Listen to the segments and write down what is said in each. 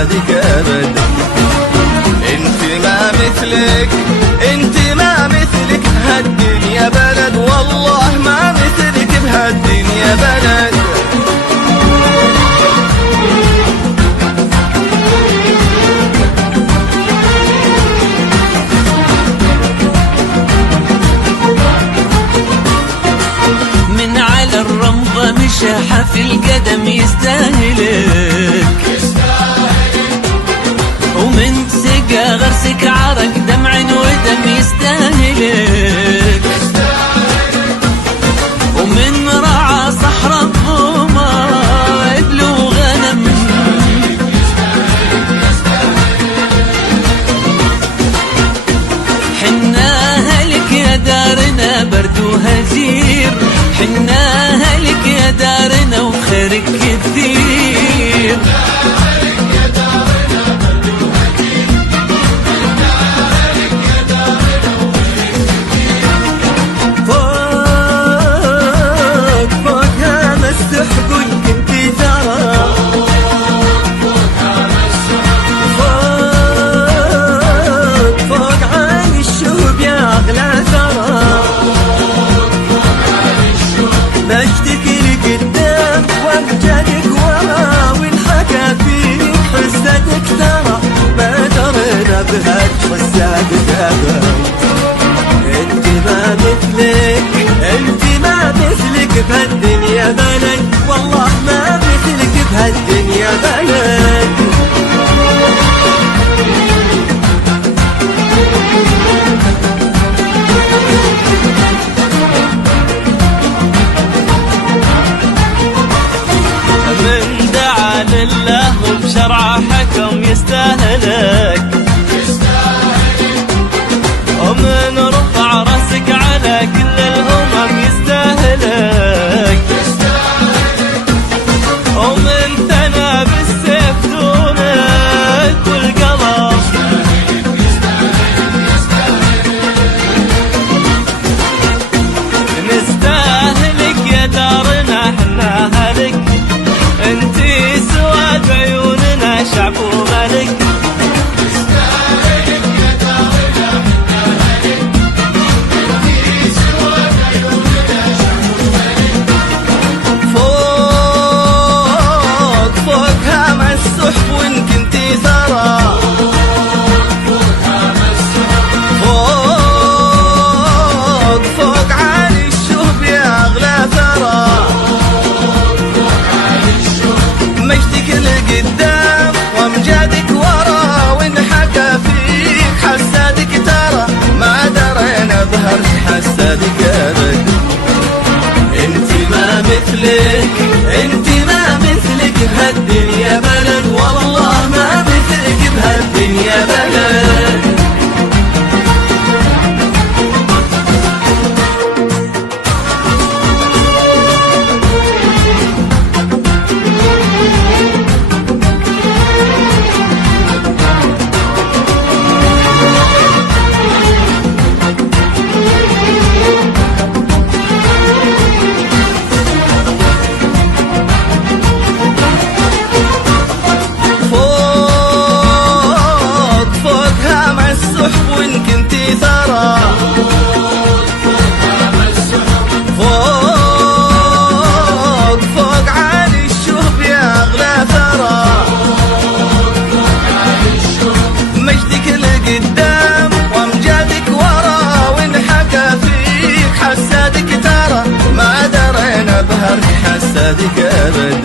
حسادك أبد. انت ما مثلك، انت ما مثلك هالدنيا بلد، والله ما مثلك بهالدنيا بلد. من على الرمضة مشى حافي القدم يستاهلك، ومن سقى غرسك عرق دمع ودم يستاهلك، ومن رعى صحراء الظما إبل وغنم حناها لك يا دارنا برد وهجير، حناها لك يا دارنا وخيرك كثير. بشتكي لقدام وامجدك ورا، وانحكى فيك حسادك ترى ما درينا بهالحسادك أبد. انت ما مثلك، انت ما مثلك بهالدنيا بلد، والله ما مثلك بهالدنيا بلد. من دعا لله وبشرع حكم يستاهلك، ومن رفع راسك على كل الأمم يستاهلك، ومن ثنى بالسيف دونك والقلم نستاهلك يا دارنا حناها لك، انتي سواد عيوننا شعب وملك. نستاهلك يا دارنا حناها لك، انتي سواد عيوننا شعب وملك. فوق فوق هام السحب وان كنتي ثرى، فوق فوق عالي الشهب يا اغلى ثرى، مجدك لقدام وامجادك ورا، وانحكى فيك حسادك ترى ما درينا ظهر حسادك أبد. انت ما مثلك، انت ما مثلك بهالدنيا بلد، والله ما مثلك بهالدنيا بلد. حسادك أبد.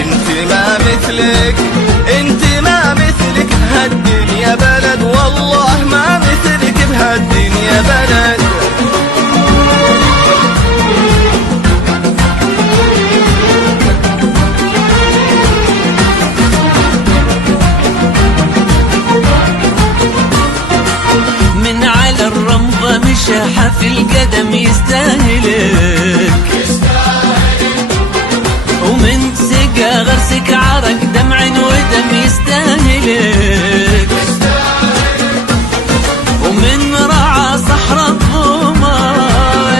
انت ما مثلك، انت ما مثلك بهالدنيا بلد، والله ما مثلك بهالدنيا بلد. من على الرمضة مشى حافي القدم يستاهلك، ومن سقى غرسك عرق دمع ودم يستاهلك، ومن رعى صحراء الظما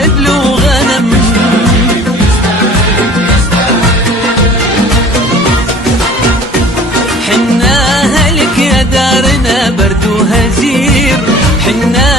إبل وغنم حنا